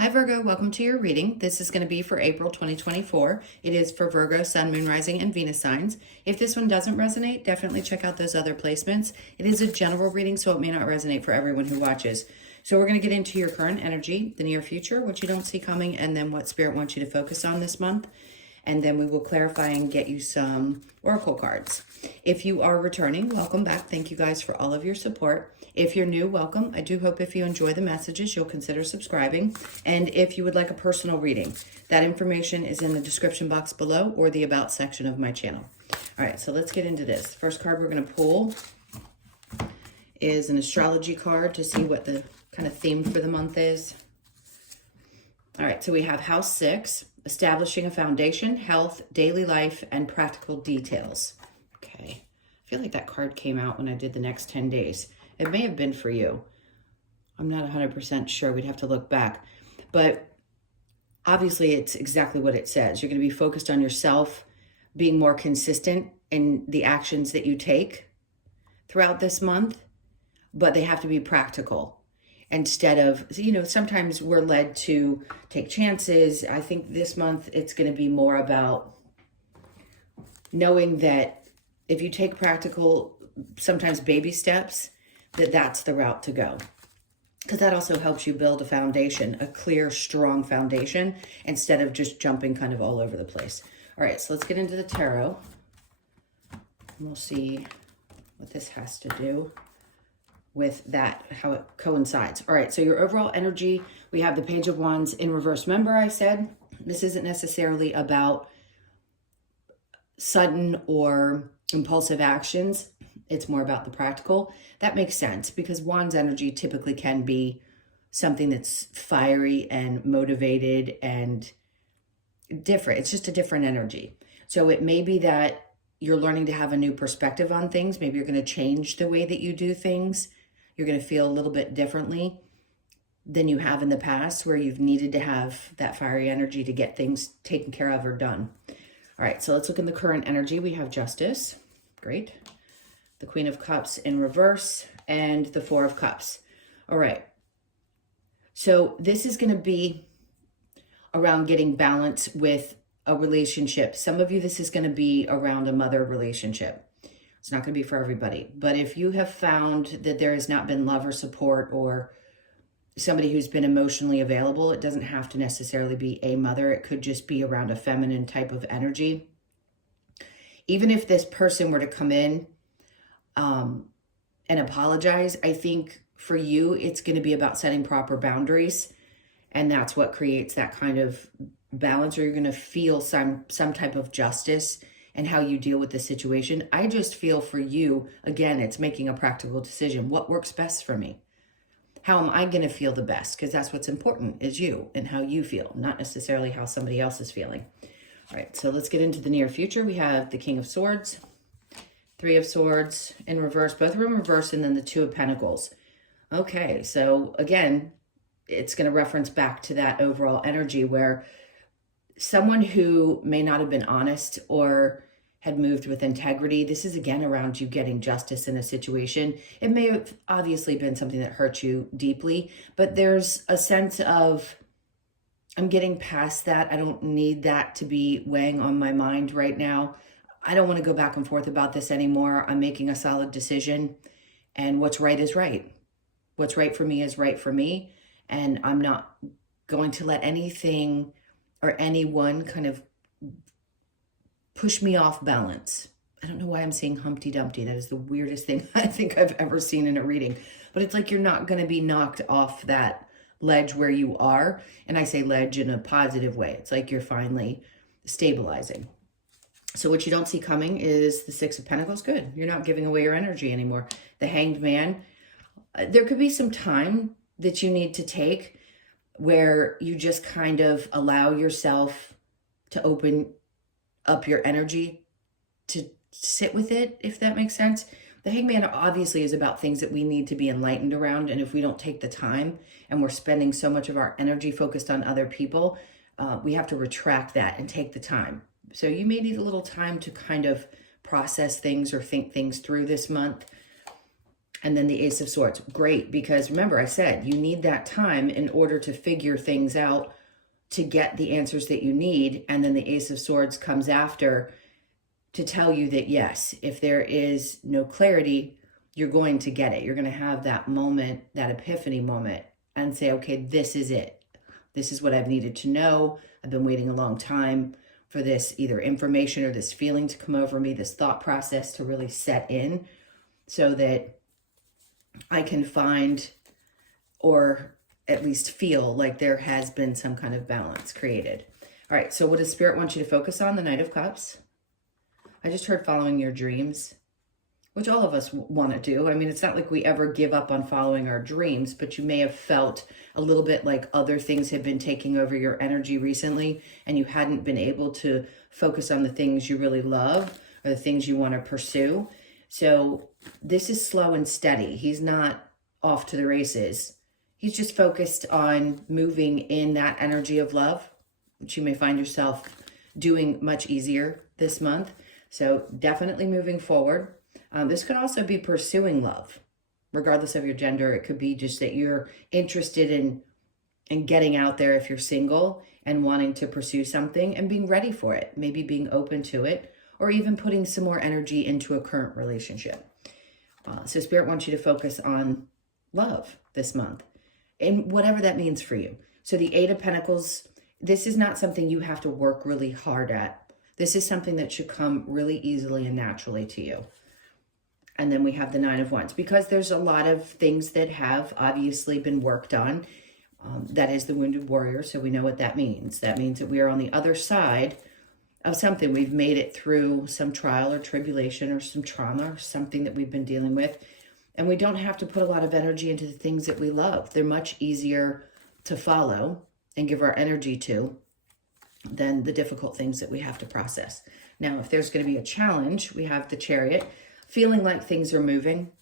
Hi Virgo, welcome to your reading. This is going to be for April 2024. It is for Virgo, Sun, Moon, Rising, and Venus signs. If this one doesn't resonate, definitely check out those other placements. It is a general reading, so it may not resonate for everyone who watches. So we're going to get into your current energy, the near future, what you don't see coming, and then what Spirit wants you to focus on this month. And then we will clarify and get you some oracle cards. If you are returning, welcome back. Thank you guys for all of your support. If you're new, welcome. I do hope if you enjoy the messages, you'll consider subscribing. And if you would like a personal reading, that information is in the description box below or the About section of my channel. All right, so let's get into this. First card we're going to pull is an astrology card to see what the kind of theme for the month is. All right, so we have House 6, establishing a foundation, health, daily life, and practical details. Okay, I feel like that card came out when I did the next 10 days. It may have been for you. I'm not 100% sure. We'd have to look back. But obviously, it's exactly what it says. You're going to be focused on yourself, being more consistent in the actions that you take throughout this month, but they have to be practical. Instead of, sometimes we're led to take chances. I think this month it's going to be more about knowing that if you take practical, sometimes baby steps, that's the route to go. Because that also helps you build a foundation, a clear, strong foundation, instead of just jumping kind of all over the place. All right, so let's get into the tarot. And we'll see what this has to do with that, how it coincides. All right, so your overall energy, we have the Page of Wands in reverse. Remember I said this isn't necessarily about sudden or impulsive actions. It's more about the practical. That makes sense because Wands energy typically can be something that's fiery and motivated and different. It's just a different energy. So it may be that you're learning to have a new perspective on things. Maybe you're going to change the way that you do things. You're going to feel a little bit differently than you have in the past, where you've needed to have that fiery energy to get things taken care of or done. All right, so let's look in the current energy. We have Justice. Great. The Queen of Cups in reverse and the Four of Cups. All right. So this is going to be around getting balance with a relationship. Some of you, this is going to be around a mother relationship. It's not going to be for everybody. But if you have found that there has not been love or support or somebody who's been emotionally available, it doesn't have to necessarily be a mother. It could just be around a feminine type of energy. Even if this person were to come in and apologize, I think for you, it's going to be about setting proper boundaries. And that's what creates that kind of balance, or you're going to feel some type of justice in how you deal with the situation. I just feel for you, again, it's making a practical decision. What works best for me? How am I going to feel the best? Because that's what's important, is you and how you feel, not necessarily how somebody else is feeling. All right, so let's get into the near future. We have the King of Swords, Three of Swords in reverse, both of them reversed, and then the Two of Pentacles. Okay, so again, it's going to reference back to that overall energy where someone who may not have been honest or had moved with integrity, this is again around you getting justice in a situation. It may have obviously been something that hurt you deeply, but there's a sense of, I'm getting past that. I don't need that to be weighing on my mind right now. I don't want to go back and forth about this anymore. I'm making a solid decision, and what's right is right. What's right for me is right for me, and I'm not going to let anything or anyone kind of push me off balance. I don't know why I'm saying Humpty Dumpty. That is the weirdest thing I think I've ever seen in a reading. But it's like you're not going to be knocked off that ledge where you are. And I say ledge in a positive way. It's like you're finally stabilizing. So what you don't see coming is the Six of Pentacles. Good. You're not giving away your energy anymore. The Hanged Man. There could be some time that you need to take where you just kind of allow yourself to open up your energy to sit with it, if that makes sense. The Hanged Man obviously is about things that we need to be enlightened around. And if we don't take the time and we're spending so much of our energy focused on other people, we have to retract that and take the time. So you may need a little time to kind of process things or think things through this month. And then the Ace of Swords, great, because remember I said you need that time in order to figure things out, to get the answers that you need. And then the Ace of Swords comes after to tell you that yes, if there is no clarity, you're going to get it. You're going to have that moment, that epiphany moment, and say, okay, this is it. This is what I've needed to know. I've been waiting a long time for this either information or this feeling to come over me, this thought process to really set in, so that I can find, or at least feel like there has been some kind of balance created. All right, so what does Spirit want you to focus on? The Knight of Cups. I just heard following your dreams, which all of us want to do. I mean, it's not like we ever give up on following our dreams, but you may have felt a little bit like other things have been taking over your energy recently, and you hadn't been able to focus on the things you really love or the things you want to pursue. So this is slow and steady. He's not off to the races. He's just focused on moving in that energy of love, which you may find yourself doing much easier this month. So definitely moving forward. This could also be pursuing love, regardless of your gender. It could be just that you're interested in getting out there if you're single and wanting to pursue something and being ready for it, maybe being open to it, or even putting some more energy into a current relationship. So Spirit wants you to focus on love this month, and whatever that means for you. So the Eight of Pentacles, this is not something you have to work really hard at. This is something that should come really easily and naturally to you. And then we have the Nine of Wands, because there's a lot of things that have obviously been worked on. That is the Wounded Warrior, so we know what that means. That means that we are on the other side of something. We've made it through some trial or tribulation or some trauma or something that we've been dealing with. And we don't have to put a lot of energy into the things that we love. They're much easier to follow and give our energy to than the difficult things that we have to process. Now, if there's going to be a challenge, we have the Chariot, feeling like things are moving,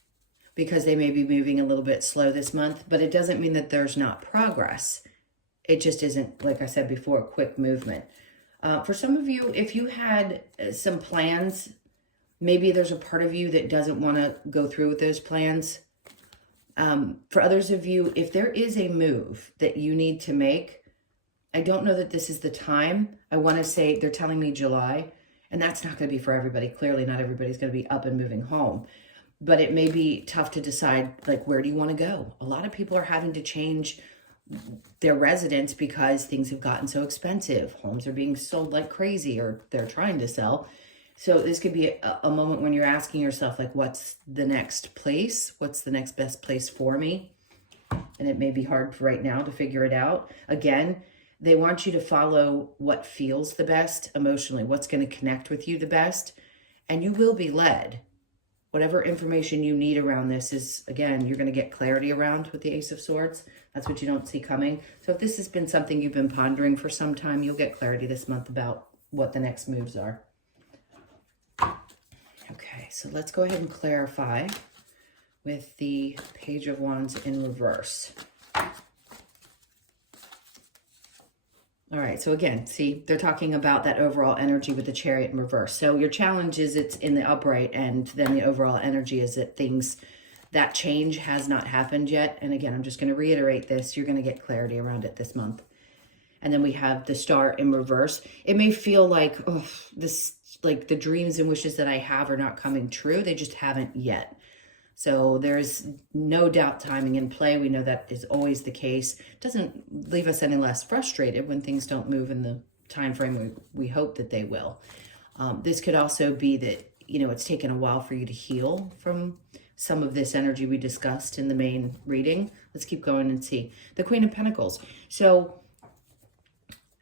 because they may be moving a little bit slow this month, but it doesn't mean that there's not progress. It just isn't, like I said before, a quick movement. For some of you, if you had some plans, maybe there's a part of you that doesn't want to go through with those plans. For others of you, if there is a move that you need to make, I don't know that this is the time. I want to say they're telling me July, and that's not going to be for everybody. Clearly, not everybody's going to be up and moving home, but it may be tough to decide, like, where do you want to go? A lot of people are having to change their residence because things have gotten so expensive. Homes are being sold like crazy, or they're trying to sell. So this could be a moment when you're asking yourself, like, what's the next place? What's the next best place for me? And it may be hard right now to figure it out. Again, they want you to follow what feels the best emotionally, what's going to connect with you the best, and you will be led. Whatever information you need around this is, again, you're going to get clarity around with the Ace of Swords. That's what you don't see coming. So if this has been something you've been pondering for some time, you'll get clarity this month about what the next moves are. Okay, so let's go ahead and clarify with the Page of Wands in reverse. All right, so again, see, they're talking about that overall energy with the Chariot in reverse. So your challenge is it's in the upright, and then the overall energy is that that change has not happened yet. And again, I'm just going to reiterate this. You're going to get clarity around it this month. And then we have the Star in reverse. It may feel like, oh, like the dreams and wishes that I have are not coming true. They just haven't yet. So there's no doubt timing in play. We know that is always the case. It doesn't leave us any less frustrated when things don't move in the time frame we hope that they will. This could also be that, you know, it's taken a while for you to heal from some of this energy we discussed in the main reading. Let's keep going and see. The Queen of Pentacles. So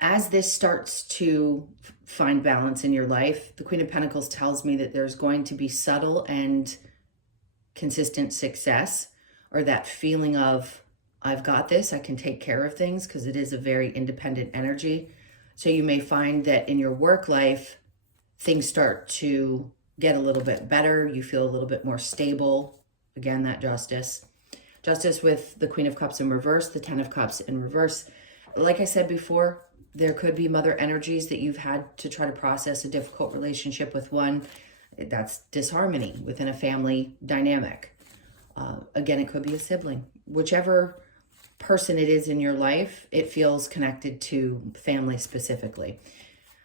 as this starts to find balance in your life, the Queen of Pentacles tells me that there's going to be subtle and consistent success, or that feeling of, I've got this, I can take care of things, because it is a very independent energy. So you may find that in your work life, things start to get a little bit better. You feel a little bit more stable. Again, that Justice. Justice with the Queen of Cups in reverse, the Ten of Cups in reverse. Like I said before, there could be mother energies that you've had to try to process a difficult relationship with one. That's disharmony within a family dynamic. Again, it could be a sibling. Whichever person it is in your life, it feels connected to family specifically.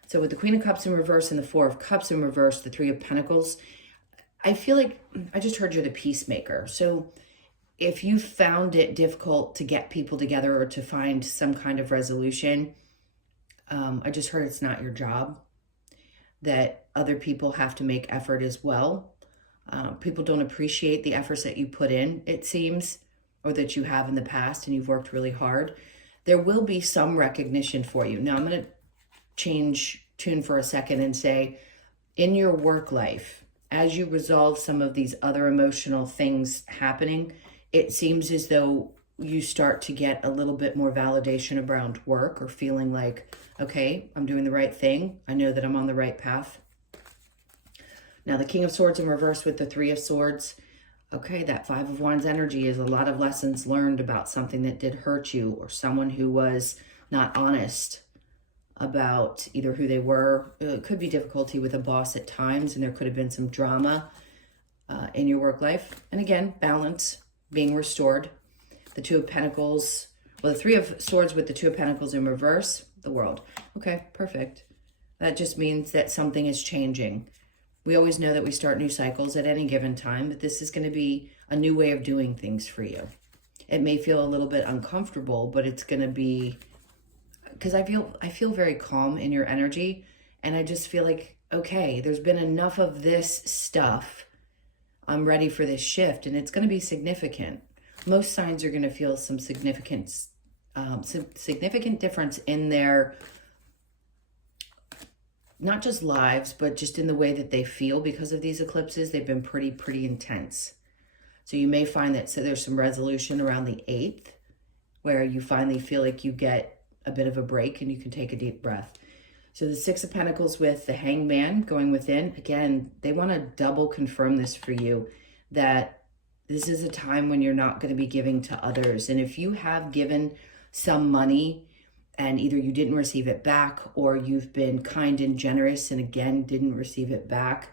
So with the Queen of Cups in reverse and the Four of Cups in reverse, the Three of Pentacles, I feel like I just heard you're the peacemaker. So if you found it difficult to get people together or to find some kind of resolution, I just heard it's not your job, that other people have to make effort as well. People don't appreciate the efforts that you put in, it seems, or that you have in the past, and you've worked really hard. There will be some recognition for you. Now, I'm going to change tune for a second and say, in your work life, as you resolve some of these other emotional things happening, it seems as though you start to get a little bit more validation around work, or feeling like, okay, I'm doing the right thing. I know that I'm on the right path. Now, the King of Swords in reverse with the Three of Swords. Okay, that Five of Wands energy is a lot of lessons learned about something that did hurt you, or someone who was not honest about either who they were. It could be difficulty with a boss at times, and there could have been some drama in your work life. And again, balance being restored. The Two of Pentacles, well, the Three of Swords with the Two of Pentacles in reverse, the World. Okay, perfect. That just means that something is changing. We always know that we start new cycles at any given time, but this is going to be a new way of doing things for you. It may feel a little bit uncomfortable, but it's going to be, because I feel very calm in your energy, and I just feel like, okay, there's been enough of this stuff. I'm ready for this shift, and it's going to be significant. Most signs are going to feel some significant difference in their, not just lives, but just in the way that they feel because of these eclipses. They've been pretty intense. So you may find that there's some resolution around the 8th, where you finally feel like you get a bit of a break and you can take a deep breath. So the Six of Pentacles with the Hangman going within, again, they want to double confirm this for you, that this is a time when you're not going to be giving to others. And if you have given some money and either you didn't receive it back, or you've been kind and generous and again didn't receive it back,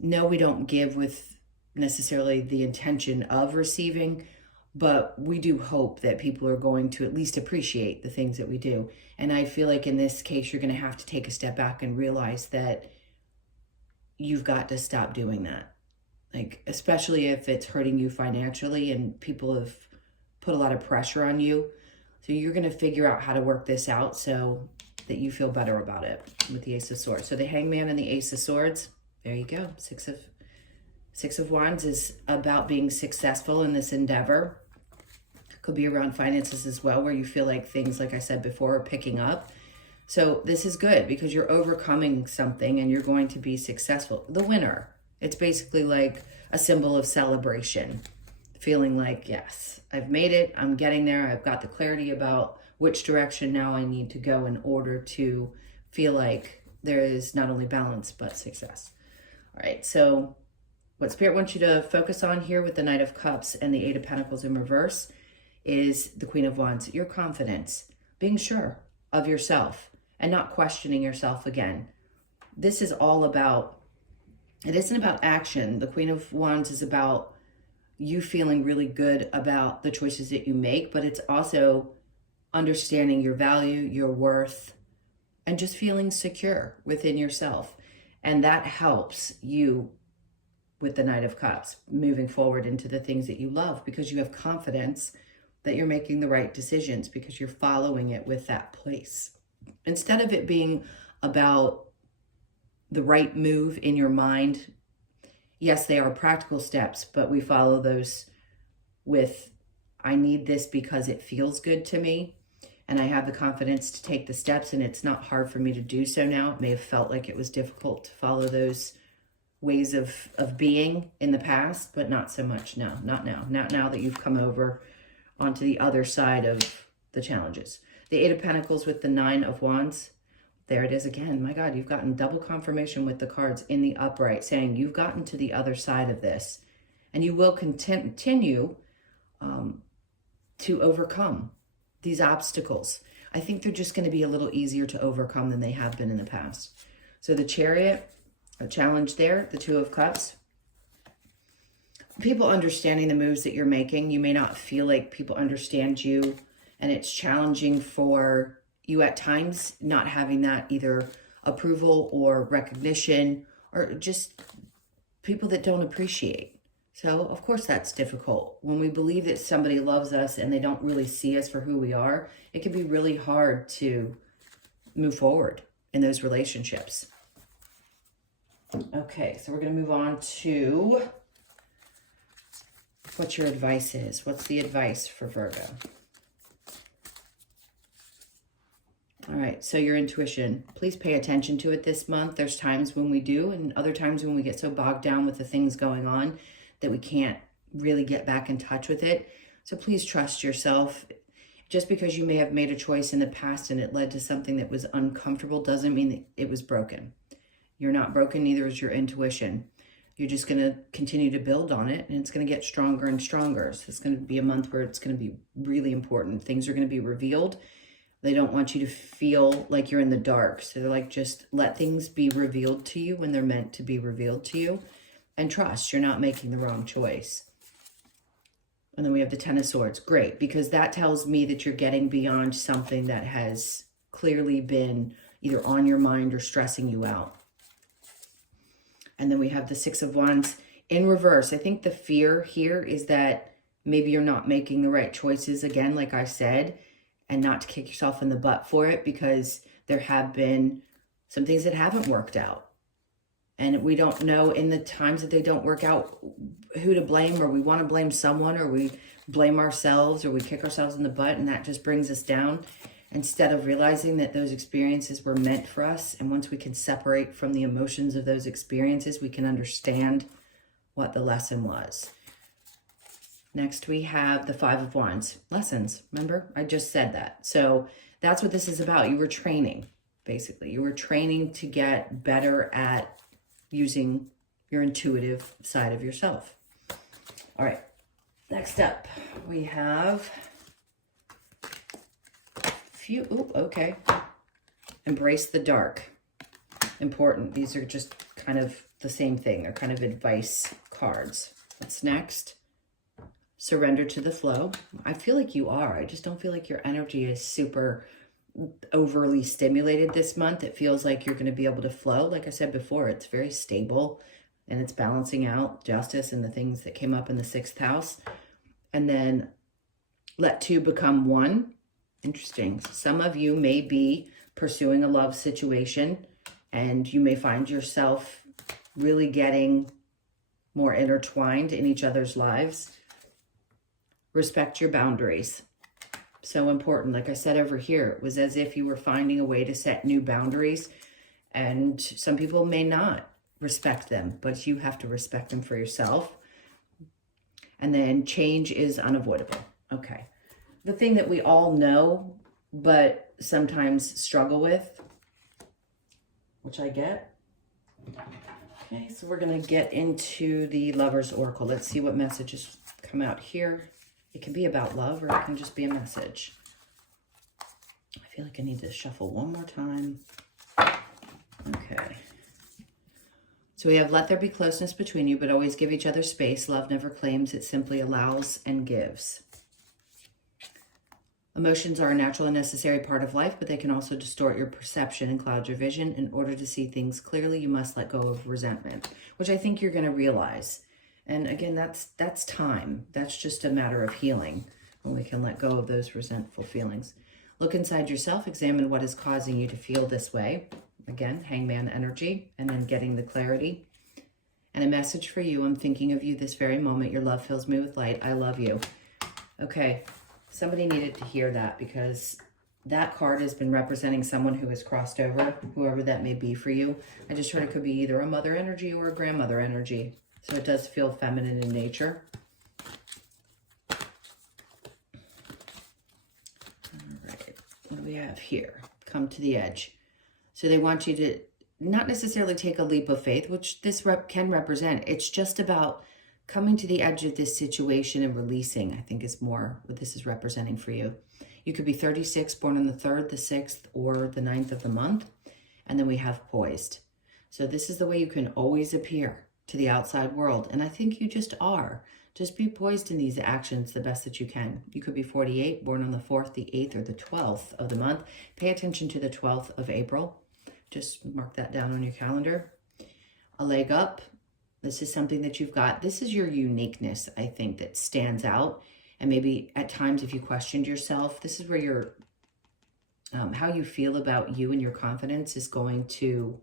no, we don't give with necessarily the intention of receiving, but we do hope that people are going to at least appreciate the things that we do. And I feel like in this case, you're going to have to take a step back and realize that you've got to stop doing that. Like, especially if it's hurting you financially and people have put a lot of pressure on you. So you're going to figure out how to work this out so that you feel better about it with the Ace of Swords. So the Hangman and the Ace of Swords, there you go. Six of Wands is about being successful in this endeavor. Could be around finances as well, where you feel like things, like I said before, are picking up. So this is good because you're overcoming something and you're going to be successful. The winner, it's basically like a symbol of celebration. Feeling like, yes, I've made it. I'm getting there. I've got the clarity about which direction now I need to go in order to feel like there is not only balance, but success. All right, so what Spirit wants you to focus on here with the Knight of Cups and the Eight of Pentacles in reverse is the Queen of Wands. Your confidence, being sure of yourself and not questioning yourself again. This is all about, it isn't about action. The Queen of Wands is about you feeling really good about the choices that you make, but it's also understanding your value, your worth, and just feeling secure within yourself. And that helps you with the Knight of Cups moving forward into the things that you love, because you have confidence that you're making the right decisions because you're following it with that place. Instead of it being about the right move in your mind, yes, they are practical steps, but we follow those with, I need this because it feels good to me, and I have the confidence to take the steps, and it's not hard for me to do so now. It may have felt like it was difficult to follow those ways of being in the past, but not so much now. Not now that you've come over onto the other side of the challenges. The Eight of Pentacles with the Nine of Wands. There it is again. My God, you've gotten double confirmation with the cards in the upright, saying you've gotten to the other side of this, and you will continue to overcome these obstacles. I think they're just going to be a little easier to overcome than they have been in the past. So the Chariot, a challenge there, the Two of Cups. people understanding the moves that you're making. You may not feel like people understand you, and it's challenging for you at times not having that either approval or recognition, or just people that don't appreciate. So of course that's difficult. When we believe that somebody loves us and they don't really see us for who we are, it can be really hard to move forward in those relationships. Okay, so we're going to move on to what your advice is. What's the advice for Virgo? All right, so your intuition, please pay attention to it this month. There's times when we do, and other times when we get so bogged down with the things going on that we can't really get back in touch with it. So please trust yourself. Just because you may have made a choice in the past and it led to something that was uncomfortable doesn't mean that it was broken. You're not broken, neither is your intuition. You're just going to continue to build on it, and it's going to get stronger and stronger. So it's going to be a month where it's going to be really important. Things are going to be revealed. They don't want you to feel like you're in the dark. So they're like, just let things be revealed to you when they're meant to be revealed to you. And trust, you're not making the wrong choice. And then we have the Ten of Swords. Great, because that tells me that you're getting beyond something that has clearly been either on your mind or stressing you out. And then we have the Six of Wands in reverse. I think the fear here is that maybe you're not making the right choices again, like I said, and not to kick yourself in the butt for it, because there have been some things that haven't worked out. And we don't know in the times that they don't work out who to blame, or we want to blame someone, or we blame ourselves, or we kick ourselves in the butt, and that just brings us down, instead of realizing that those experiences were meant for us. And once we can separate from the emotions of those experiences, we can understand what the lesson was. Next, we have the Five of Wands. Lessons. Remember, I just said that. So that's what this is about. You were training, basically. You were training to get better at using your intuitive side of yourself. All right. Next up, we have okay. Embrace the dark. Important. These are just kind of the same thing. They're kind of advice cards. What's next? Surrender to the flow. I feel like you are. I just don't feel like your energy is super overly stimulated this month. It feels like you're going to be able to flow. Like I said before, it's very stable, and it's balancing out justice and the things that came up in the 6th house. And then let two become one. Interesting. Some of you may be pursuing a love situation, and you may find yourself really getting more intertwined in each other's lives. Respect your boundaries. So important. Like I said over here, it was as if you were finding a way to set new boundaries, and some people may not respect them, but you have to respect them for yourself. And then change is unavoidable. Okay. The thing that we all know, but sometimes struggle with, which I get. Okay, so we're going to get into the Lover's Oracle. Let's see what messages come out here. It can be about love, or it can just be a message. I feel like I need to shuffle one more time. Okay. So we have, let there be closeness between you, but always give each other space. Love never claims, it simply allows and gives. Emotions are a natural and necessary part of life, but they can also distort your perception and cloud your vision. In order to see things clearly, you must let go of resentment, which I think you're going to realize. And again, that's time. That's just a matter of healing when we can let go of those resentful feelings. Look inside yourself, examine what is causing you to feel this way. Again, hangman energy, and then getting the clarity. And a message for you. I'm thinking of you this very moment. Your love fills me with light. I love you. Okay, somebody needed to hear that, because that card has been representing someone who has crossed over, whoever that may be for you. I just heard it could be either a mother energy or a grandmother energy. So it does feel feminine in nature. All right, what do we have here? Come to the edge. So they want you to not necessarily take a leap of faith, which this can represent. It's just about coming to the edge of this situation and releasing, I think, is more what this is representing for you. You could be 36, born on the 3rd, the 6th, or the 9th of the month. And then we have poised. So this is the way you can always appear to the outside world. And I think you just are. Just be poised in these actions the best that you can. You could be 48, born on the 4th, the 8th, or the 12th of the month. Pay attention to the 12th of April. Just mark that down on your calendar. A leg up. This is something that you've got. This is your uniqueness, I think, that stands out. And maybe at times if you questioned yourself, this is where your how you feel about you and your confidence is going to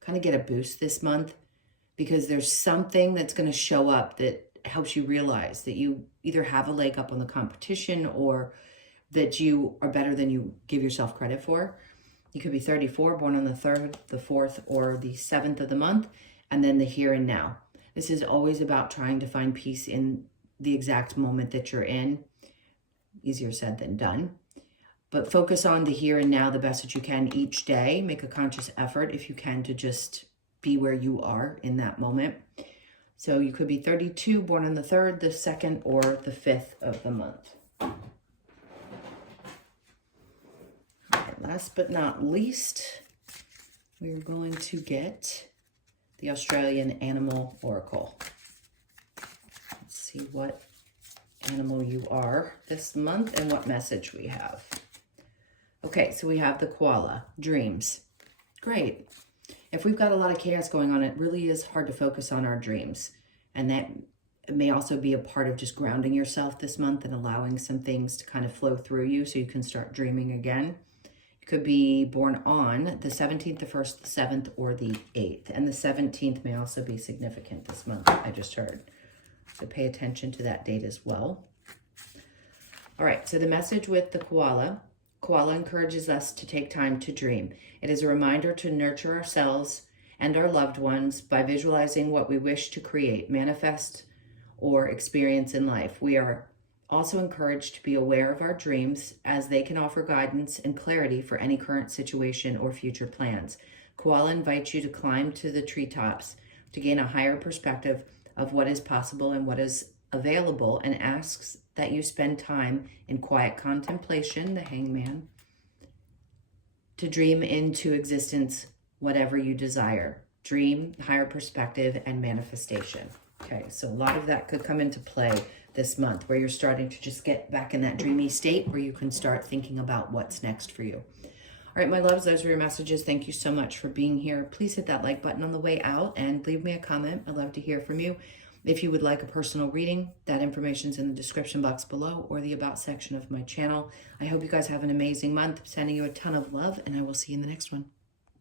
kind of get a boost this month, because there's something that's going to show up that helps you realize that you either have a leg up on the competition or that you are better than you give yourself credit for. You could be 34, born on the 3rd, the 4th, or the 7th of the month, and then the here and now. This is always about trying to find peace in the exact moment that you're in. Easier said than done. But focus on the here and now the best that you can each day. Make a conscious effort, if you can, to just be where you are in that moment. So you could be 32, born on the 3rd, the 2nd, or the 5th of the month. All right, last but not least, we're going to get the Australian Animal Oracle. Let's see what animal you are this month and what message we have. Okay, so we have the koala, dreams. Great. If we've got a lot of chaos going on, it really is hard to focus on our dreams. And that may also be a part of just grounding yourself this month and allowing some things to kind of flow through you so you can start dreaming again. You could be born on the 17th, the 1st, the 7th, or the 8th. And the 17th may also be significant this month, I just heard. So pay attention to that date as well. All right, so the message with the koala. Koala encourages us to take time to dream. It is a reminder to nurture ourselves and our loved ones by visualizing what we wish to create, manifest, or experience in life. We are also encouraged to be aware of our dreams, as they can offer guidance and clarity for any current situation or future plans. Koala invites you to climb to the treetops to gain a higher perspective of what is possible and what is available, and asks that you spend time in quiet contemplation, the hangman, to dream into existence whatever you desire. Dream, higher perspective, and manifestation. Okay, so a lot of that could come into play this month, where you're starting to just get back in that dreamy state where you can start thinking about what's next for you. All right, my loves, those were your messages. Thank you so much for being here. Please hit that like button on the way out and leave me a comment. I'd love to hear from you. If you would like a personal reading, that information's in the description box below or the about section of my channel. I hope you guys have an amazing month. Sending you a ton of love, and I will see you in the next one.